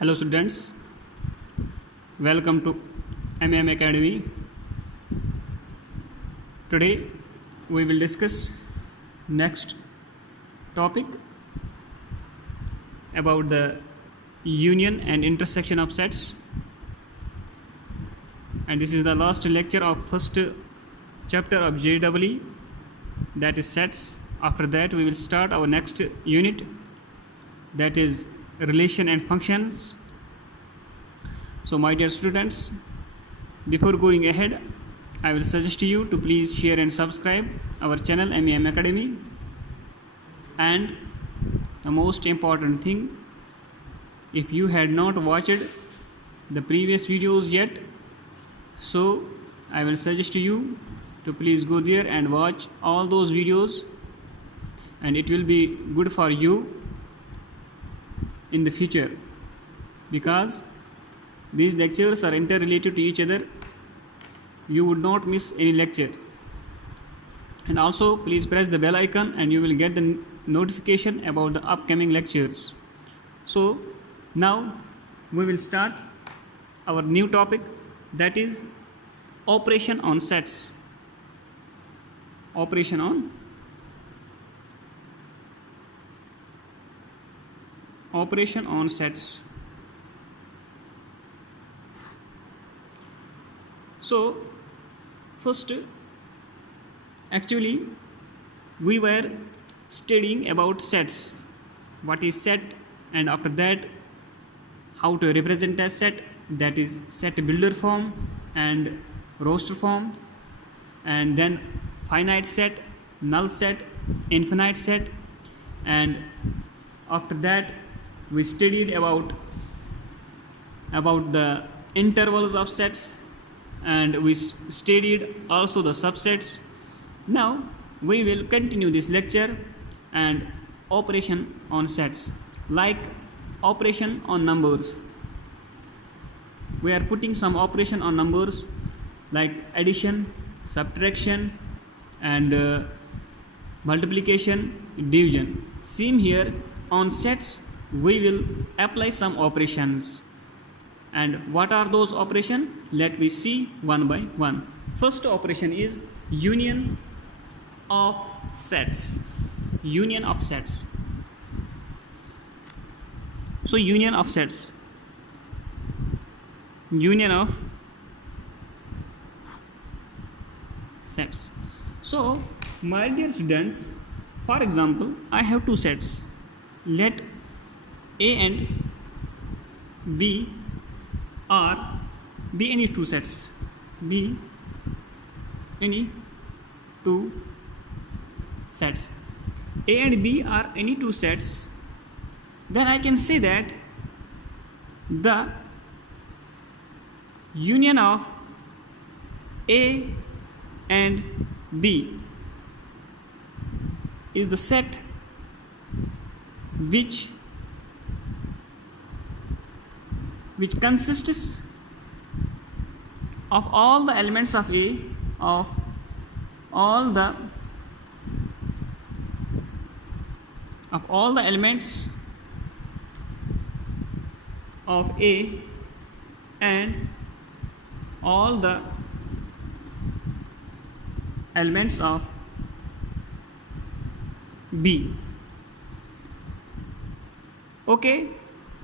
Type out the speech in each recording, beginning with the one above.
Hello students, welcome to MM Academy. Today we will discuss next topic about the union and intersection of sets, and this is the last lecture of first chapter of JEE, that is sets. After that we will start our next unit, that is relation and functions. So my dear students, before going ahead, I will suggest you to please share and subscribe our channel MEM Academy. And the most important thing, if you had not watched the previous videos yet, so I will suggest you to please go there and watch all those videos, and it will be good for you in the future, because these lectures are interrelated to each other. You would not miss any lecture. And also please press the bell icon and you will get the notification about the upcoming lectures. So now we will start our new topic, that is operation on sets. Operation on sets. So first, actually we were studying about sets, what is set, and after that how to represent a set, that is set builder form and roster form, and then finite set, null set, infinite set, and after that we studied about the intervals of sets, and we studied also the subsets. Now we will continue this lecture and operation on sets, like operation on numbers. We are putting some operation on numbers like addition, subtraction, and multiplication, division. Same here on sets we will apply some operations. And what are those operations? Let me see one by one. First operation is union of sets. Union of sets. So union of sets. Union of sets. So my dear students, for example, I have two sets. Let A and B are be any two sets. Be any two sets. A and B are any two sets. Then I can say that the union of A and B is the set which consists of all the elements of A, of all the elements of A and all the elements of B. Okay,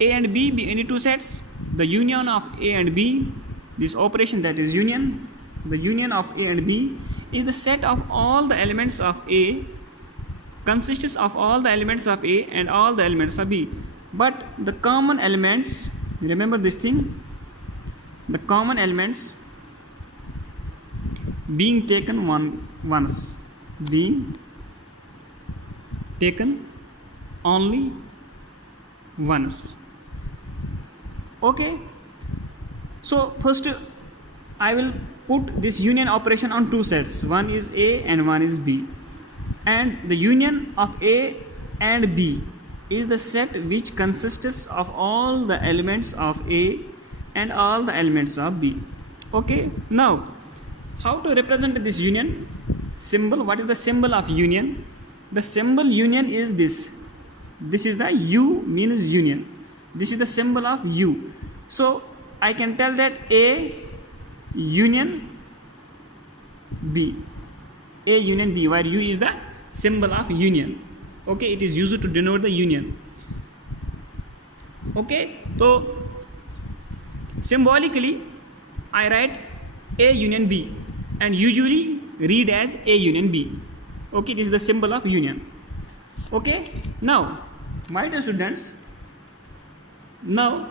A and B be any two sets. The union of A and B, this operation, that is union, the union of A and B is the set of all the elements of A, consists of all the elements of A and all the elements of B. But the common elements, remember this thing, the common elements being taken once, being taken only once. Okay, so first I will put this union operation on two sets. One is A and one is B, and the union of A and B is the set which consists of all the elements of A and all the elements of B. Okay, now how to represent this union? Symbol. What is the symbol of union? The symbol union is this. This is the U means union. This is the symbol of U. So I can tell that A union B. A union B, where U is the symbol of union. Okay, it is used to denote the union. Okay, so symbolically I write A union B and usually read as A union B. Okay, this is the symbol of union. Okay, now my dear students, now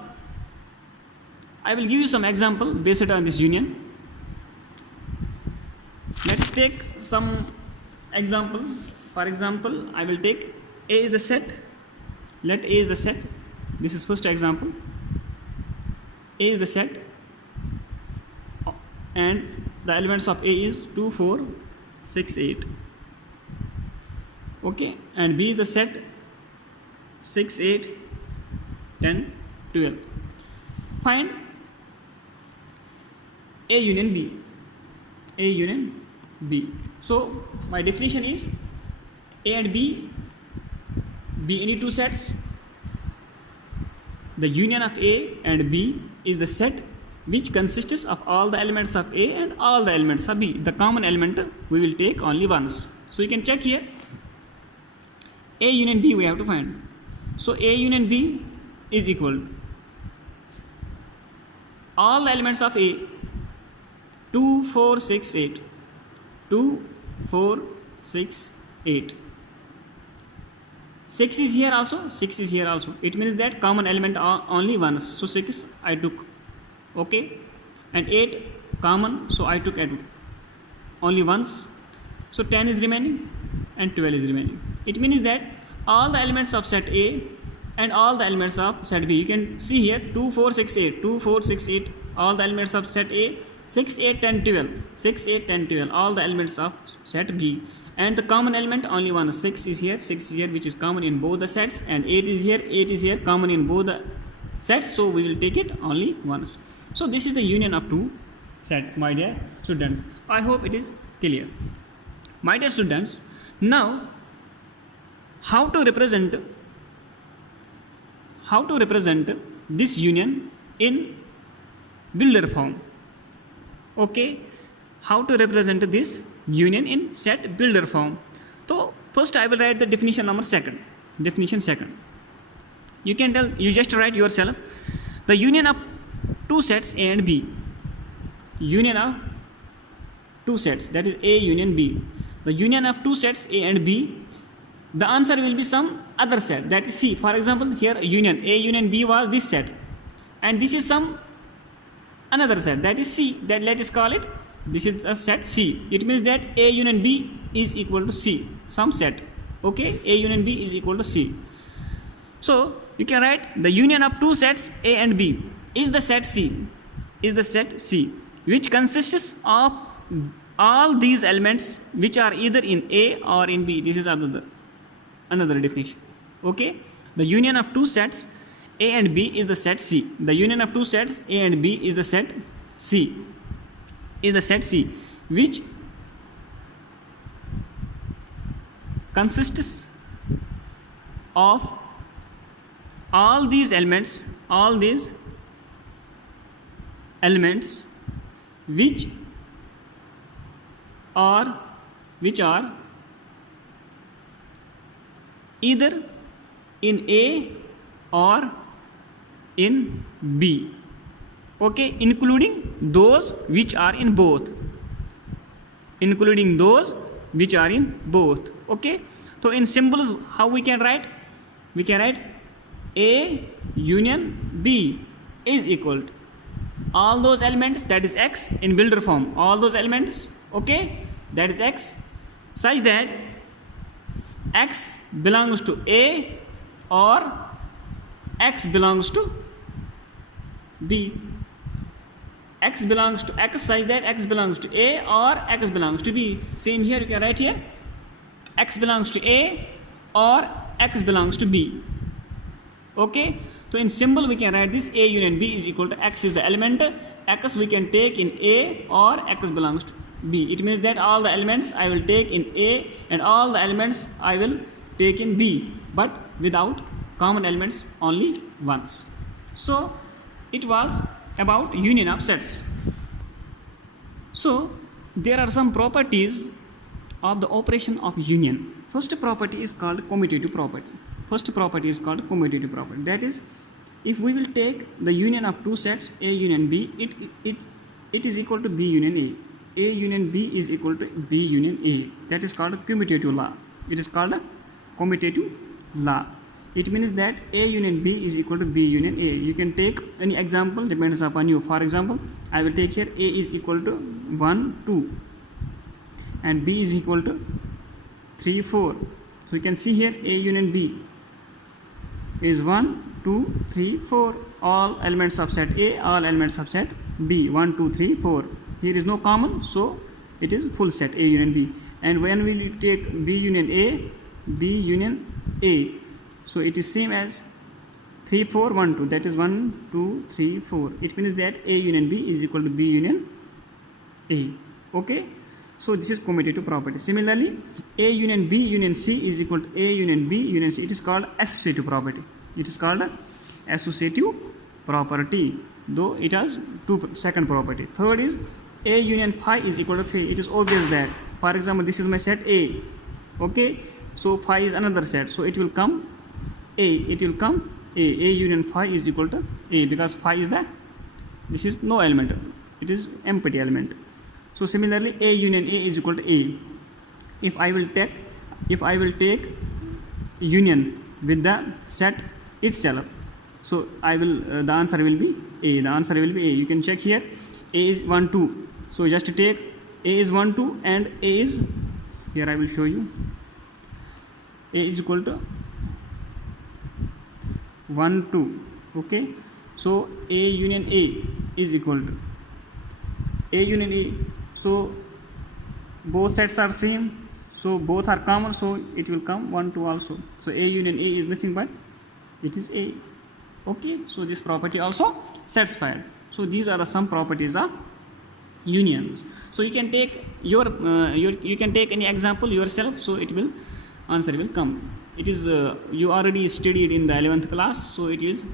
I will give you some example based on this union. Let's take some examples. For example, I will take A is the set. Let A is the set. This is first example. A is the set and the elements of A is 2, 4, 6, 8. Okay, and B is the set 6, 8, 10, 12. Find A union B. A union B. So my definition is A and B be any two sets. The union of A and B is the set which consists of all the elements of A and all the elements of B. The common element we will take only once. So you can check here. A union B we have to find. So A union B is equal to all the elements of A 2, 4, 6, 8. 2, 4, 6, 8. 6 is here also, 6 is here also. It means that common element are only once. So 6 I took. Okay, and 8 common, so I took only once. So 10 is remaining and 12 is remaining. It means that all the elements of set A and all the elements of set B. You can see here 2, 4, 6, 8. 2, 4, 6, 8. All the elements of set A. 6, 8, 10, 12. 6, 8, 10, 12. All the elements of set B. And the common element only one. 6 is here, 6 is here, which is common in both the sets. And 8 is here, 8 is here, common in both the sets. So we will take it only once. So this is the union of two sets, my dear students. I hope it is clear. My dear students, now how to represent this union in builder form. Okay, how to represent this union in set builder form. So first I will write the definition number second. Definition second. You can tell, you just write yourself the union of two sets A and B. Union of two sets, that is A union B. The union of two sets A and B, the answer will be some other set, that is C. For example, here union A union B was this set, and this is some another set, that is C. That let us call it, this is a set C. It means that A union B is equal to C, some set. Okay, A union B is equal to C. So you can write the union of two sets A and B is the set C, which consists of all these elements which are either in A or in B. This is another definition. Okay, the union of two sets A and B is the set C. The union of two sets A and B is the set C. Which consists of all these elements which are either in A or in B. Okay, including those which are in both. Okay, so in symbols, how we can write? We can write A union B is equal to all those elements, that is X in builder form, all those elements, okay, that is X, such that X belongs to A or X belongs to B. X belongs to X such that X belongs to A or X belongs to B. Same here, you can write here X belongs to A or X belongs to B. Okay, so in symbol we can write this A union B is equal to X is the element, X we can take in A or X belongs to B. It means that all the elements I will take in A and all the elements I will take in B, but without common elements only once. So it was about union of sets. So there are some properties of the operation of union. First property is called commutative property. First property is called commutative property. That is, if we will take the union of two sets A union B, it is equal to B union A. A union B is equal to B union A. That is called a commutative law. It is called a commutative law. It means that A union B is equal to B union A. You can take any example, depends upon you. For example, I will take here A is equal to 1, 2 and B is equal to 3, 4. So you can see here A union B is 1, 2, 3, 4. All elements of set A, all elements of set B. 1, 2, 3, 4. Here is no common, so it is full set A union B. And when we take B union A, B union A, so it is same as 3, 4, 1, 2. That is 1, 2, 3, 4. It means that A union B is equal to B union A. Okay. So this is commutative property. Similarly, A union B union C is equal to A union B union C. It is called associative property. It is called associative property. Though it has second property. Third is A union phi is equal to phi. It is obvious that, for example, this is my set A. Okay. So phi is another set. So it will come A. It will come A. A union phi is equal to A, because phi is the, this is no element. It is empty element. So similarly, A union A is equal to A. If I will take union with the set itself, so I will the answer will be A. The answer will be A. You can check here. A is 1, 2. So just take A is 1, 2 and A is, here I will show you. A is equal to 1, 2. Okay. So A union A is equal to A union A. So both sets are same, so both are common, so it will come 1, 2 also. So A union A is nothing but it is A. Okay, so this property also satisfied. So these are the some properties of unions. So you can take you can take any example yourself, so it will answer will come. It is you already studied in the 11th class, so it is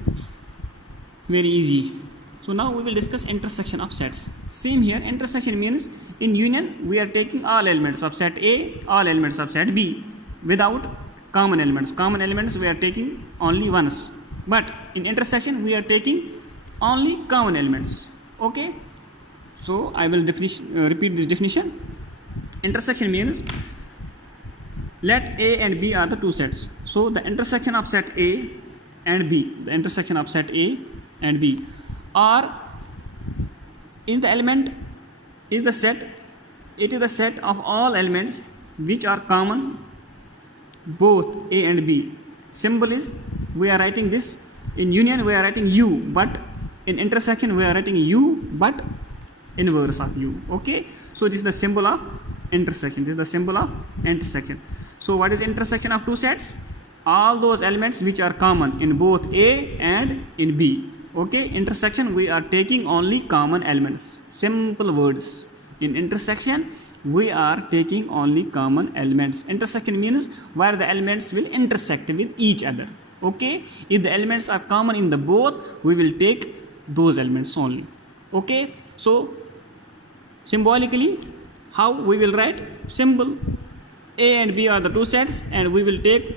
very easy. So now we will discuss intersection of sets. Same here, intersection means in union we are taking all elements of set A, all elements of set B without common elements. Common elements we are taking only once, but in intersection we are taking only common elements. Okay, so I will repeat this definition. Intersection means let A and B are the two sets. So the intersection of set A and B, the intersection of set A and B are is the set, it is the set of all elements which are common both A and B. Symbol is, we are writing this, in union we are writing U, but in intersection we are writing U but inverse of U. Okay, so this is the symbol of intersection. This is the symbol of intersection. So what is intersection of two sets? All those elements which are common in both A and in B. Okay, intersection we are taking only common elements. Simple words. In intersection we are taking only common elements. Intersection means where the elements will intersect with each other. Okay, if the elements are common in the both, we will take those elements only. Okay, so symbolically how we will write? Symbol A and B are the two sets and we will take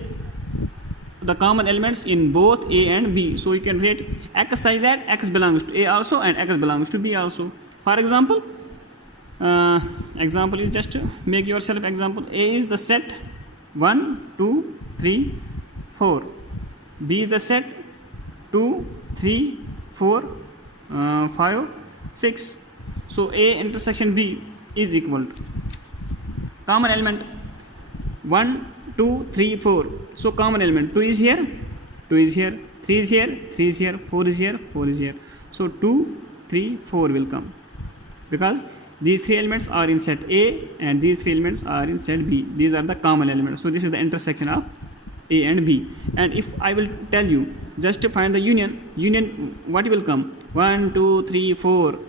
the common elements in both A and B. So you can write X such that X belongs to A also and X belongs to B also. For example, example is just make yourself example. A is the set 1, 2, 3, 4. B is the set 2, 3, 4, 5, 6. So A intersection B is equal to common element 1, 2, 3, 4. So common element 2 is here, 2 is here, 3 is here, 3 is here, 4 is here, 4 is here. So 2, 3, 4 will come because these three elements are in set A and these three elements are in set B. These are the common elements. So this is the intersection of A and B. And if I will tell you just to find the union what will come? 1, 2, 3, 4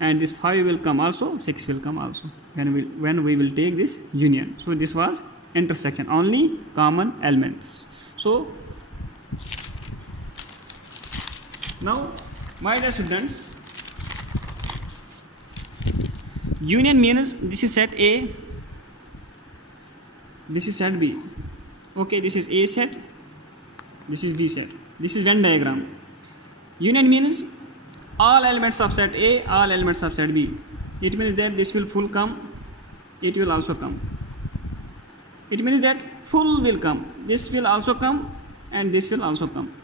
and this 5 will come also, 6 will come also when we will take this union. So this was intersection, only common elements. So Now, my dear students, union means this is set A, this is set B. Okay, this is A set, this is B set. This is Venn diagram. Union means all elements of set A, all elements of set B. It means that this will full come, it will also come. It means that full will come, this will also come, and this will also come.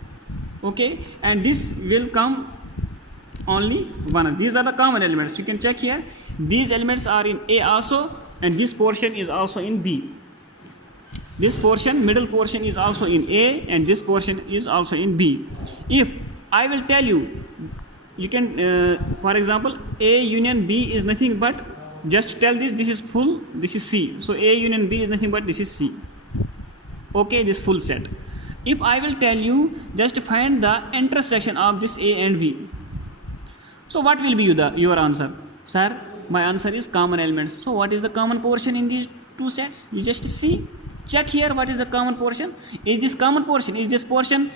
Okay, and this will come only one. These are the common elements. You can check here. These elements are in A also, and this portion is also in B. This portion, middle portion, is also in A, and this portion is also in B. If I will tell you, you can, for example, A union B is nothing but, just tell this is full, this is C. So A union B is nothing but this is C. Okay, this full set. If I will tell you, just find the intersection of this A and B. So what will be your answer? Sir, my answer is common elements. So what is the common portion in these two sets? You just see. Check here what is the common portion. Is this common portion? Is this portion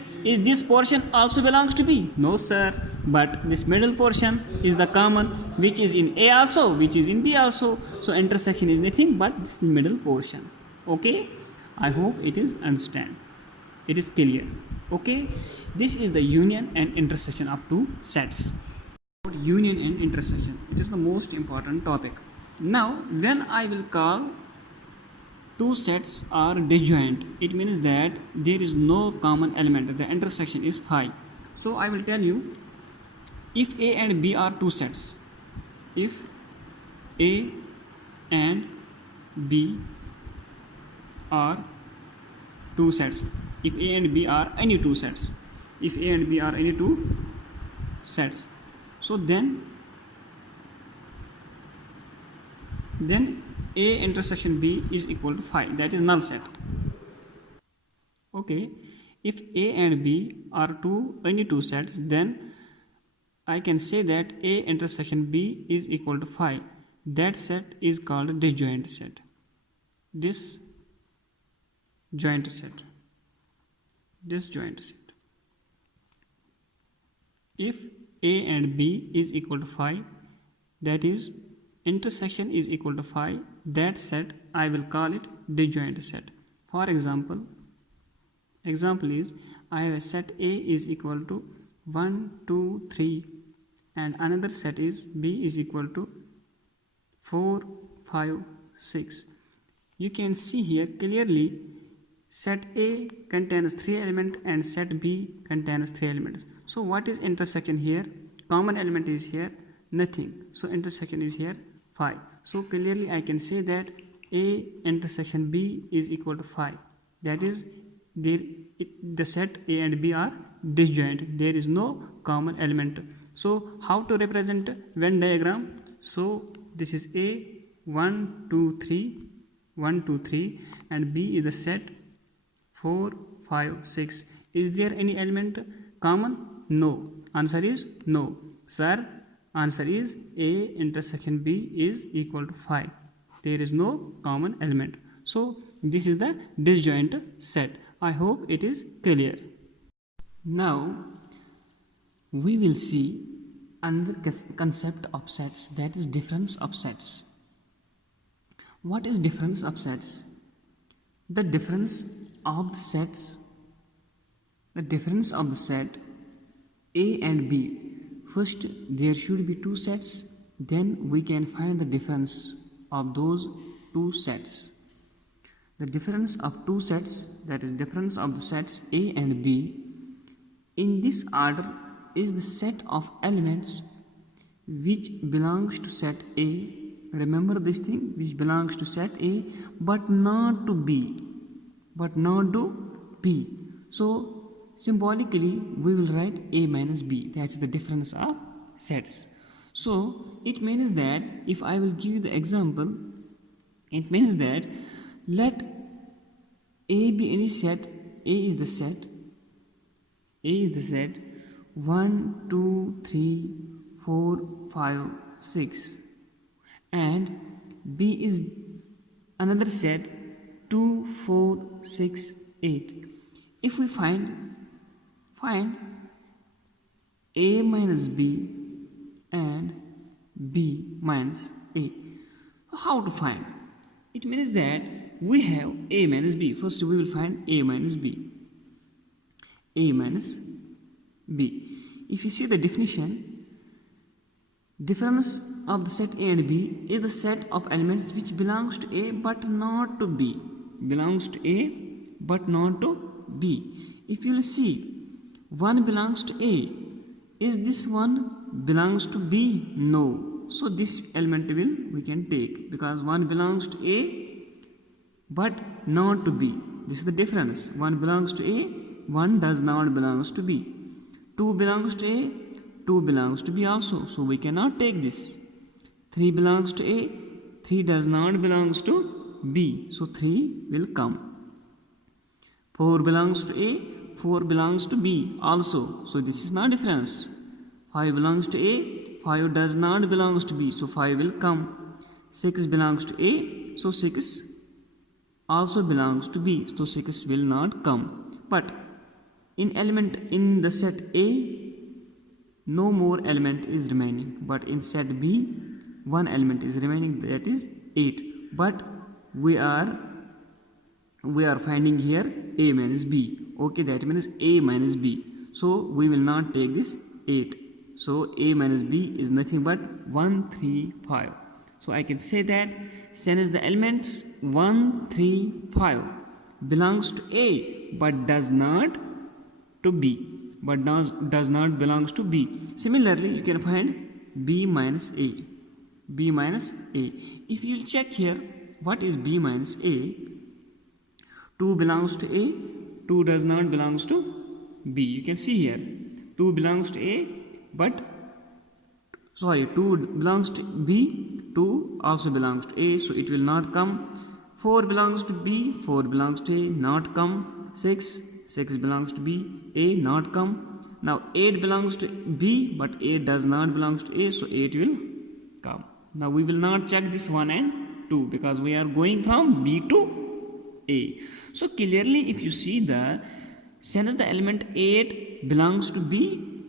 also belongs to B? No sir. But this middle portion is the common, which is in A also, which is in B also. So intersection is nothing but this middle portion. Okay? I hope it is understand. It is clear. Okay? This is the union and intersection of two sets. Union and intersection. It is the most important topic. Now, when I will call two sets are disjoint, it means that there is no common element. The intersection is phi. So I will tell you, if A and B are two sets, if A and B are two sets, if A and B are any two sets, if A and B are any two sets, so then A intersection B is equal to phi, that is null set. Okay, if A and B are any two sets, then I can say that A intersection B is equal to phi. That set is called a disjoint set. Disjoint set. If A and B is equal to phi, that is intersection is equal to phi, that set I will call it disjoint set. For example is, I have a set A is equal to 1, 2, 3, and another set is B is equal to 4, 5, 6. You can see here clearly set A contains 3 elements and set B contains 3 elements. So what is intersection here? Common element is here nothing. So intersection is here phi. So clearly I can say that A intersection B is equal to phi. That is, the set A and B are disjoint. There is no common element. So how to represent Venn diagram? So this is A 1, 2, 3, 1, 2, 3, and B is the set 4, 5, 6. Is there any element common? No. Answer is no. Sir, answer is A intersection B is equal to phi. There is no common element. So this is the disjoint set. I hope it is clear. Now we will see another concept of sets, that is difference of sets. What is difference of sets? The difference of the sets, the difference of the set A and B. First, there should be two sets, then we can find the difference of those two sets. The difference of two sets, that is difference of the sets A and B, in this order is the set of elements which belongs to set A. Remember this thing, which belongs to set A but not to B. So symbolically we will write A minus B. That's the difference of sets. So it means that if I will give you the example, it means that let A be any set. A is the set 1, 2, 3, 4, 5, 6, and B is another set 2, 4, 6, 8. If we find A minus B and B minus A. How to find? It means that we have A minus B. First we will find A minus B. A minus B. If you see the definition, difference of the set A and B is the set of elements which belongs to A but not to B. Belongs to A but not to B. If you will see, one belongs to A. Is this one belongs to B? No. So this element we can take, because one belongs to A but not to B. This is the difference. One belongs to A, one does not belongs to B. 2 belongs to A, 2 belongs to B also. So we cannot take this. 3 belongs to A, 3 does not belongs to B. So 3 will come. 4 belongs to A, 4 belongs to B also. So this is not difference. 5 belongs to A, 5 does not belongs to B. So 5 will come. 6 belongs to A, so 6 also belongs to B. So 6 will not come. But in element in the set A, no more element is remaining. But in set B, one element is remaining, that is 8. But we are finding here A minus B. Okay, that means A minus B. So we will not take this 8. So A minus B is nothing but 1, 3, 5. So I can say that since the elements 1, 3, 5 belongs to A but does not to B, but does not belongs to B. Similarly, you can find B minus A. B minus A. If you check here, what is B minus A? 2 belongs to A, 2 does not belongs to B. You can see here, 2 belongs to A, but 2 belongs to B, 2 also belongs to A, so it will not come. 4 belongs to B, 4 belongs to A, not come. 6 belongs to B, A, not come. Now 8 belongs to B, but 8 does not belongs to A, so 8 will come. Now we will not check this 1 and 2 because we are going from B to A. So clearly, if you see since the element 8 belongs to B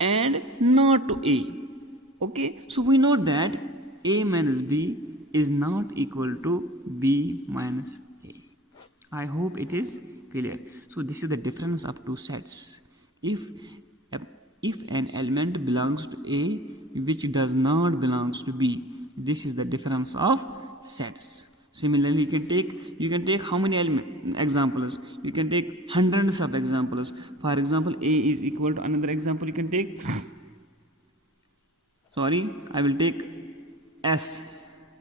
and not to A. Okay, so we know that A minus B is not equal to B minus A. I hope it is clear. So this is the difference of two sets. If an element belongs to A which does not belongs to B, this is the difference of sets. Similarly, you can take how many examples? You can take hundreds of examples. For example, A is equal to another example. You can take. I will take S.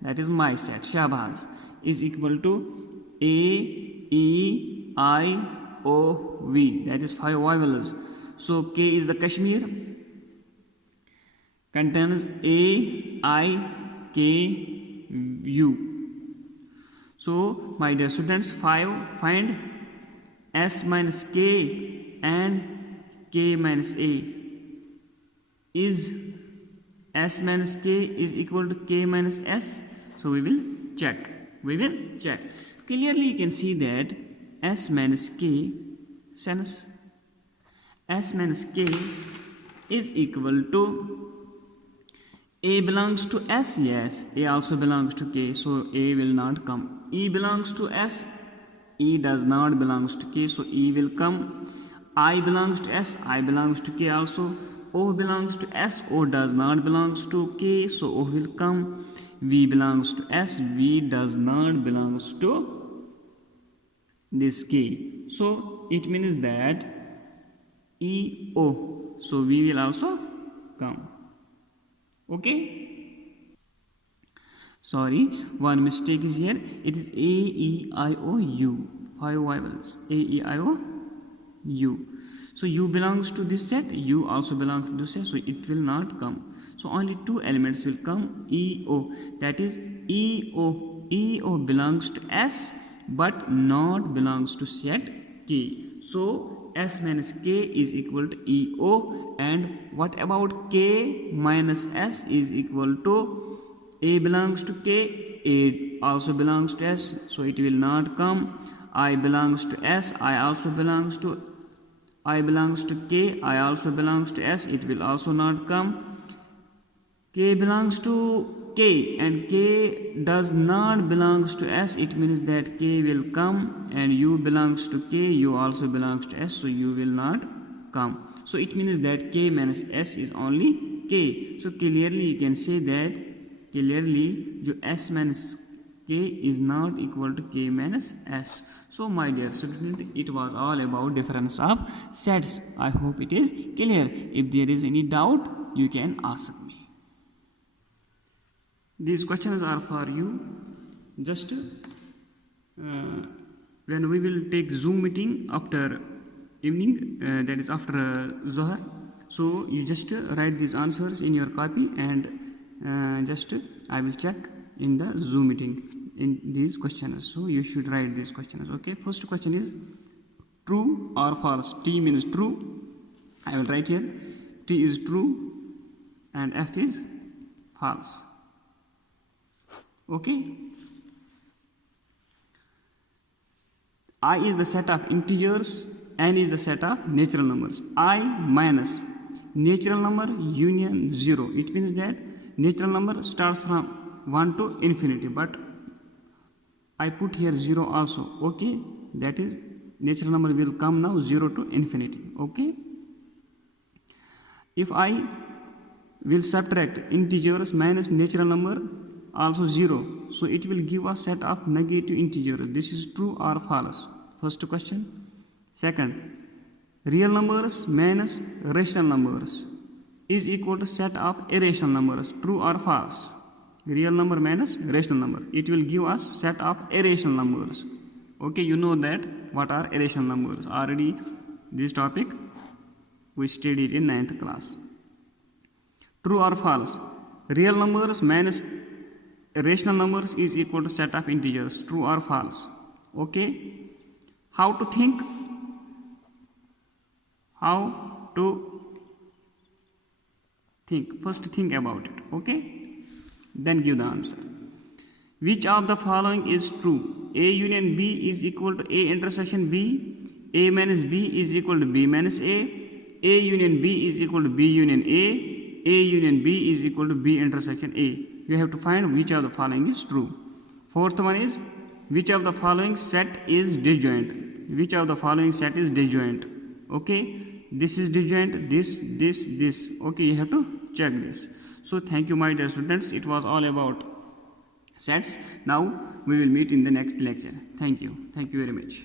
That is my set. Shahbaz is equal to A, E, I, O, V. That is 5 vowels. So K is the Kashmir. Contains A, I, K, U. So, my dear students, find S minus K and K minus A. Is S minus K is equal to K minus S? So, we will check. Clearly, you can see that S minus K is equal to A belongs to S, yes, A also belongs to K, so A will not come. E belongs to S, E does not belongs to K, so E will come. I belongs to S, I belongs to K also. O belongs to S, O does not belongs to K, so O will come. V belongs to S, V does not belongs to this K. So it means that E, O, so V will also come. Okay, one mistake is here. It is A, E, I, O, U. 5 vowels. A, E, I, O, U. So U belongs to this set, U also belongs to this set, so it will not come. So only 2 elements will come, E, O. That is E, O. E, O belongs to S but not belongs to set K. So S minus K is equal to E, O, and what about K minus S is equal to A belongs to K, A also belongs to S, so it will not come. I belongs to S, I also belongs to I belongs to K, I also belongs to S, it will also not come. K belongs to K and K does not belongs to S, it means that K will come, and U belongs to K, U also belongs to S, so U will not come. So it means that K minus S is only K. So clearly you can say that clearly जो S minus K is not equal to K minus S. So my dear student, it was all about difference of sets. I hope it is clear. If there is any doubt, you can ask me. These questions are for you. Just when we will take Zoom meeting after evening, that is after Zohar. So you just write these answers in your copy, and just I will check in the Zoom meeting in these questions. So you should write these questions. Okay. First question is true or false. T means true. I will write here. T is true and F is false. Okay. I is the set of integers, N is the set of natural numbers. I minus natural number union 0. It means that natural number starts from 1 to infinity, but I put here 0 also. Okay, that is natural number will come now 0 to infinity. Okay. If I will subtract integers minus natural number also 0, so it will give a set of negative integers. This is true or false? First question. Second, real numbers minus rational numbers is equal to set of irrational numbers. True or false? Real number minus rational number, it will give us set of irrational numbers. Okay, you know that what are irrational numbers. Already this topic we studied in 9th class. True or false? Real numbers minus rational numbers is equal to set of integers. True or false? Okay. How to think? How to think? First think about it. Okay. Then give the answer. Which of the following is true? A union B is equal to A intersection B. A minus B is equal to B minus A. A union B is equal to B union A. A union B is equal to B intersection A. You have to find which of the following is true. Fourth one is which of the following set is disjoint. Which of the following set is disjoint? Okay, this is disjoint, this. Okay, you have to check this. So thank you my dear students. It was all about sets. Now we will meet in the next lecture. Thank you very much.